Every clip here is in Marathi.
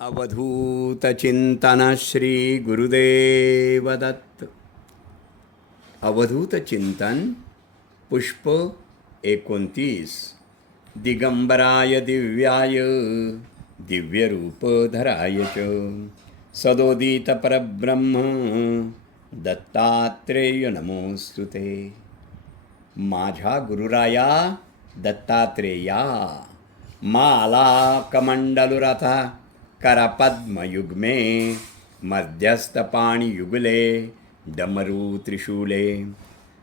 अवधूत चिंतन श्री गुरुदेव दत्त. अवधूत चिंतन पुष्प 29. दिगंबराय दिव्याय दिव्यरूपधराय च सदोदित परब्रह्म दत्तात्रेय नमोस्तुते. माझ्या गुरुराया दत्तात्रेया, माला कमंडलुरथा करपद्मयुग्मे मध्यस्थपाणियुगले डमरू त्रिशूले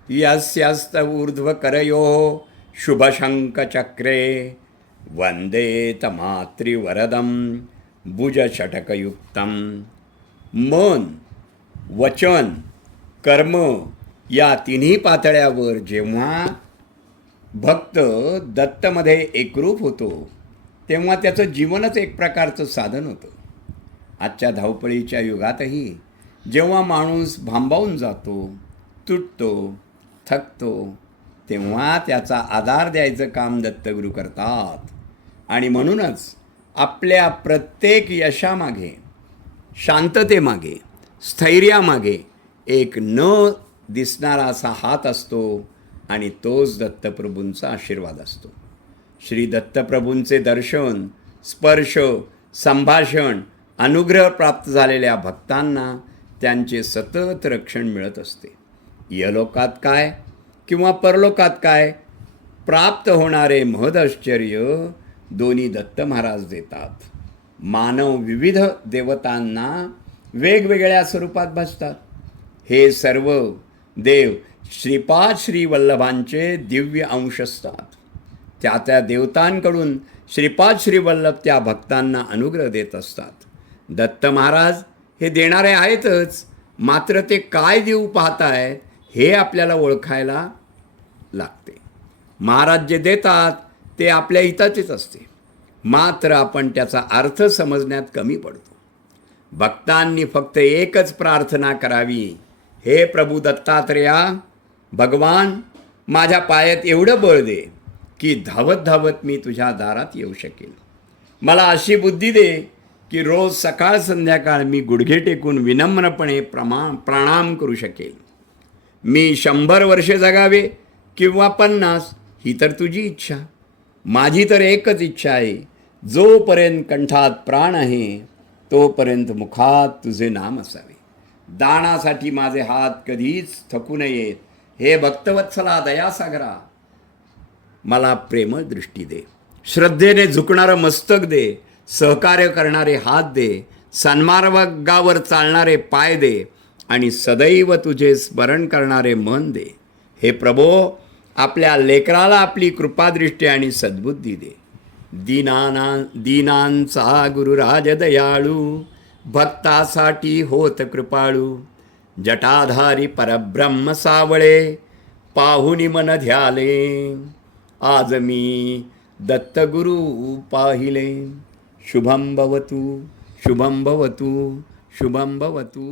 यस्यस्त ऊर्ध्वकरयोः शुभशङ्खचक्रे वन्दे तमात्रिवरदं भुजषटकयुक्तं. मन, वचन, कर्म या तिन्ही पातळ्यावर जेव्हा भक्त दत्तमध्ये एकरूप होतो तेव्हा त्याचं जीवनच एक प्रकारचं साधन होतं. आजच्या धावपळीच्या युगातही जेव्हा माणूस भांबावून जातो, तुटतो, थकतो, तेव्हा त्याचा आधार द्यायचं काम दत्तगुरू करतात. आणि म्हणूनच आपल्या प्रत्येक यशामागे, शांततेमागे, स्थैर्यामागे एक न दिसणारा असा हात असतो आणि तोच दत्तप्रभूंचा आशीर्वाद असतो. श्री दत्तप्रभूंचे दर्शन, स्पर्श, संभाषण, अनुग्रह प्राप्त झालेल्या भक्तांना त्यांचे सतत रक्षण मिळत असते. इहलोकात काय किंवा परलोकात काय प्राप्त होणारे महदाश्चर्य दोन्ही दत्त महाराज देतात. मानव विविध देवतांना वेगवेगळ्या स्वरूपात भजतात. हे सर्व देव श्रीपाद श्रीवल्लभांचे दिव्य अंश असतात. त्या देवतांकडून श्रीपाद श्रीवल्लभ त्या भक्तांना अनुग्रह देत असतात. दत्त महाराज हे देणारे आहेतच, मात्र ते काय देऊ पाहतायत हे आपल्याला ओळखायला लागते. महाराज जे देतात ते आपल्या हिताचेच असते, मात्र आपण त्याचा अर्थ समजण्यात कमी पडतो. भक्तांनी फक्त एकच प्रार्थना करावी, हे प्रभू दत्तात्रेया, भगवान माझ्या पायात एवढं बळ दे की धावत धावत मी तुझ्या दारात येऊ शकेल. मला अशी बुद्धी दे की रोज सकाळ संध्याकाळ मी गुडघे टेकून विनम्रपणे प्रणाम करू शकेल. मी 100 वर्षे जगावे किंवा 50, ही तर तुझी इच्छा. माझी तर एकच इच्छा आहे, जोपर्यंत कंठात प्राण आहे तोपर्यंत मुखात तुझे नाम असावे. दानासाठी माझे हात कधीच थकू नयेत. हे भक्तवत्सला दयासागरा, मला प्रेमळ दृष्टी दे. श्रद्धेने झुकणारं मस्तक दे. सहकार्य करणारे हात दे. सन्मार्गावर चालणारे पाय दे. आणि सदैव तुझे स्मरण करणारे मन दे. हे प्रभो, आपल्या लेकराला आपली कृपादृष्टी आणि सद्बुद्धी दे. दीनांचा गुरुराज दयाळू, भक्तासाठी होत कृपाळू. जटाधारी परब्रह्म सावळे, पाहुनी मन ध्याले. आज मी दत्तगुरु पाहिले. शुभं भवतु, शुभं भवतु, शुभं भवतु.